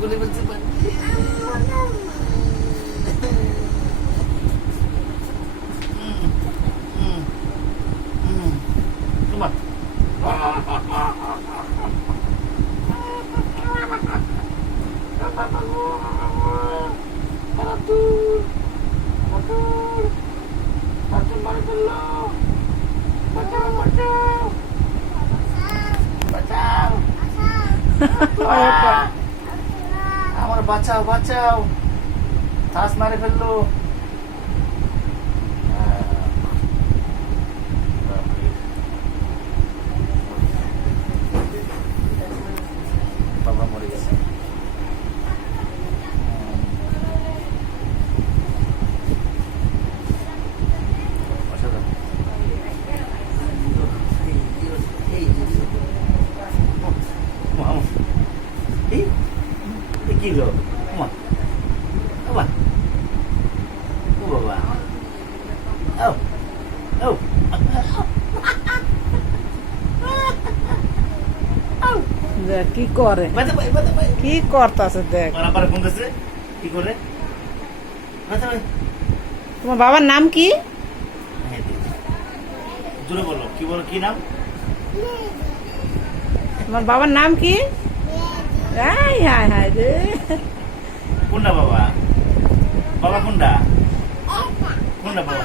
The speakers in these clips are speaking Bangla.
বলে বলছে আমার বাঁচাও বাঁচাও, শ্বাস মারে ফেললো। বাবা মরে গেছে। কি গো মা, বাবা ও বাবা, ও ও দেখ কি করে, কি করতেছে দেখ। কি করে? তোমার বাবার নাম কি? জোরে বলো, কি বলো, কি নাম? তোমার বাবার নাম কি? হাই হাই হাই রে, কোনটা বাবা? বাবা কোনটা? কোনটা বাবা?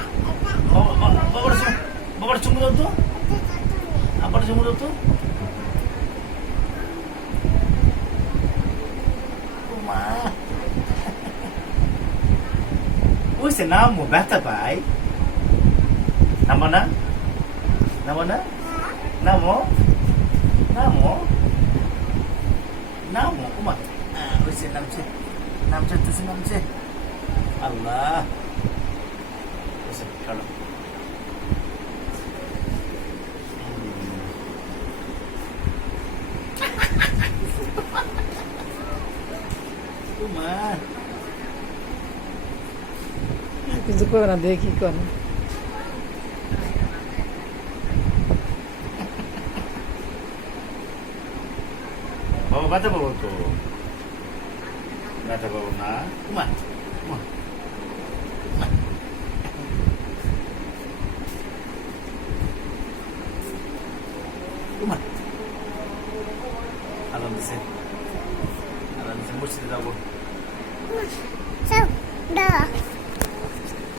বাবার চুমু দাও তো, আবার চুমু দাও তো। মা ওইসে নামো, ব্যথা পাই। নামো না, নামো না, নামো নামো নামো। ওমা ওইসে নামছে, নামছে নামছে। আল্লাহ চলো। কিছু করে না, দেখি করে। বাবা ব্যথা পাবো তো, ব্যথা পাবো না। উমা উমা উমা